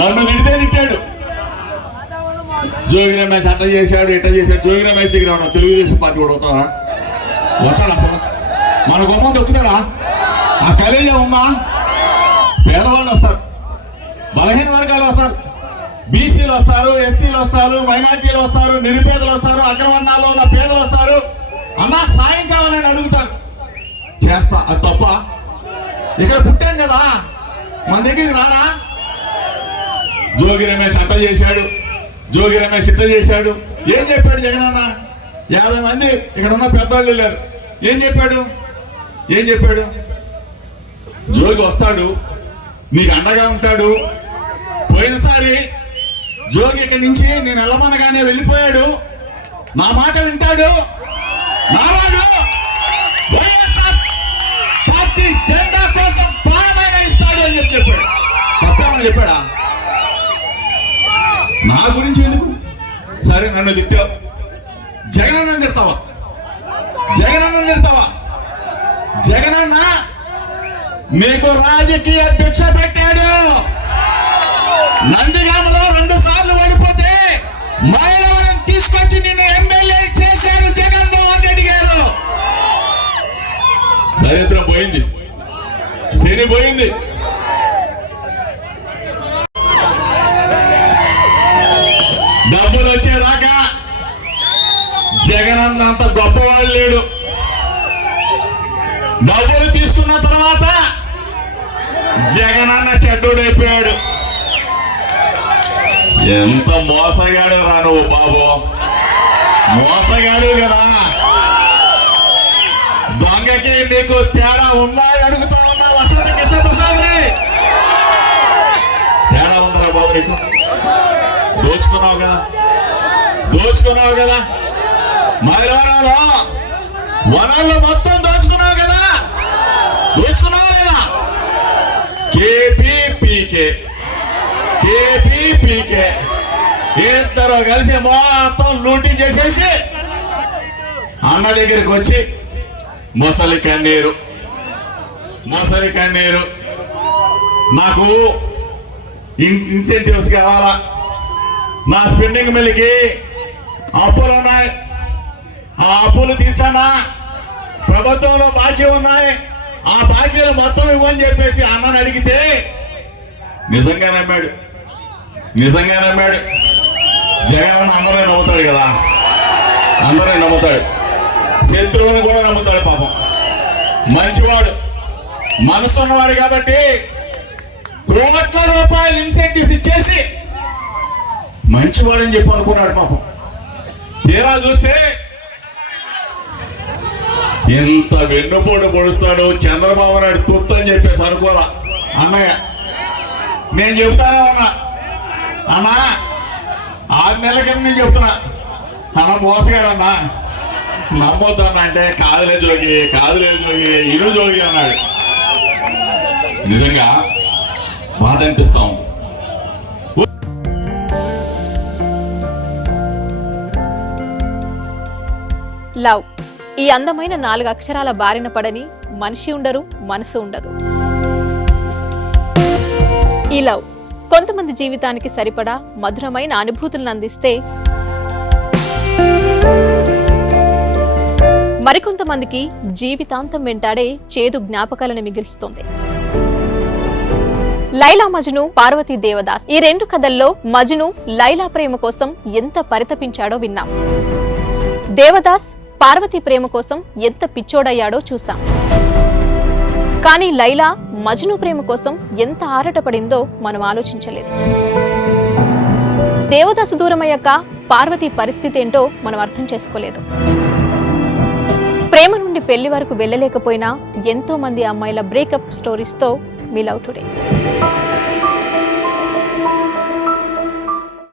నన్ను తిడితే తిట్టాడు. జోగి రమేష్ అట్లా చేశాడు ఇట్లా చేశాడు. జోగి రమేష్ దగ్గర ఉన్నాడు. తెలుగుదేశం పార్టీ కూడా వస్తారా? వస్తాడు అసలు? మన గొమ్మ దొక్కుతారా? ఆ కలేజా ఉందా? పేదవాళ్ళు వస్తారు, బలహీన వర్గాలు వస్తారు, బీసీలు వస్తారు, ఎస్సీలు వస్తారు, మైనార్టీలు వస్తారు, నిరుపేదలు వస్తారు, అగ్రవర్ణాల్లో ఉన్న పేదలు వస్తారు. అన్నా సాయం కావాలని అడుగుతారు. చేస్తా. అది తప్ప? ఇక్కడ పుట్టాం కదా, మన దగ్గరికి రారా? జోగి రమేష్ అట్ట చేశాడు, జోగి రమేష్ ఇట్ట చేశాడు. ఏం చెప్పాడు జగనన్న? 50 మంది ఇక్కడ ఉన్న పెద్దవాళ్ళు వెళ్ళారు. ఏం చెప్పాడు? జోగి వస్తాడు, నీకు అండగా ఉంటాడు. పోయినసారి జోగి ఇక్కడి నుంచి నేను వెళ్ళమనగానే వెళ్ళిపోయాడు. నా మాట వింటాడు, నావాడు వైఎస్ఆర్ పార్టీ జెండా కోసం ప్రాణమైన ఇస్తాడు అని చెప్పాడు. తప్పేమని చెప్పాడా? నా గురించి ఎందుకు? సరే నన్ను తిట్టావు, జగనన్న తిడతావా? జగనన్న నీకు రాజకీయ భిక్ష పెట్టాడు. నందిగామలో 2 సార్లు ఓడిపోతే మైలవరం తీసుకొచ్చి నిన్ను ఎమ్మెల్యే చేశాడు జగన్మోహన్ రెడ్డి గారు. దరిద్రం పోయింది, శని పోయింది. డబ్బులు వచ్చేదాకా జగనన్న అంత గొప్పవాళ్ళు లేడు. డబ్బులు తీసుకున్న తర్వాత జగనన్న చెడ్డోడైపోయాడు. ఎంత మోసగాడు రా నువ్వు బాబు, మోసగాడు కదా. దొంగకి నీకు తేడా ఉందా అడుగుతా ఉన్నా వసంత కృష్ణప్రసాద్ని. తేడా ఉందిరా బాబు నీకు? దోచుకున్నావు కదా మైలవరంలో, వనాల్లో మొత్తం దోచుకున్నావు కదా లేదా? కేపీపీకే ఇద్దరు కలిసి మొత్తం లూటీ చేసేసి అన్న దగ్గరికి వచ్చి మొసలి కన్నీరు నాకు ఇన్సెంటివ్స్ కావాలా, నా స్పెండింగ్ మిల్కి అప్పులు ఉన్నాయి, ఆ అప్పులు తీర్చానా, ప్రభుత్వంలో బాకీ ఉన్నాయి, ఆ బాకీలు మొత్తం ఇవ్వని చెప్పేసి అన్నని అడిగితే నిజంగా నమ్మాడు. జగన్ అందరూ నమ్ముతాడు కదా, అందరూ నమ్ముతాడు. శత్రువుని కూడా నమ్ముతాడు. పాపం మంచివాడు, మనసు ఉన్నవాడు కాబట్టి కోట్ల రూపాయలు ఇన్సెంటివ్స్ ఇచ్చేసి మంచివాడని చెప్పి అనుకున్నాడు. పాపం తీరా చూస్తే ఎంత వెన్నుపోటు పొడుస్తాడు. చంద్రబాబు నాయుడు తుత్తు అని చెప్పేసి అనుకోలా అన్నయ్య. నేను చెప్తానే ఉన్నా అన్నా, 6 నెలల కింద నేను చెప్తున్నా అన్న మోసగాడన్నా, నమ్మొద్దన్న అంటే కాదులే జోగి ఇరు జోగి అన్నాడు. నిజంగా బాధ అనిపిస్తాం. లవ్ ఈ అందమైన 4 అక్షరాల బారిన పడని మనిషి ఉండరు, మనసు ఉండదు. ఈ లవ్ కొంతమంది జీవితానికి సరిపడా మధురమైన అనుభూతులను అందిస్తే, మరికొంతమందికి జీవితాంతం వెంటాడే చేదు జ్ఞాపకాలను మిగిల్స్తుంది. లైలా మజ్ను, పార్వతీ దేవదాస్ ఈ 2 కథల్లో మజ్ను లైలా ప్రేమ కోసం ఎంత పరితపించాడో విన్నాం. దేవదాస్ పార్వతి ప్రేమ కోసం ఎంత పిచ్చోడయ్యాడో చూసాం. కానీ లైలా మజ్ను ప్రేమ కోసం ఎంత ఆరాటపడిందో మనం ఆలోచించలేదు. దేవదాసు దూరమయ్యాక పార్వతి పరిస్థితి ఏంటో మనం అర్థం చేసుకోలేదు. ప్రేమ నుండి పెళ్లి వరకు వెళ్ళలేకపోయినా ఎంతో మంది అమ్మాయిల బ్రేకప్ స్టోరీస్తో మీ లవ్ టుడే.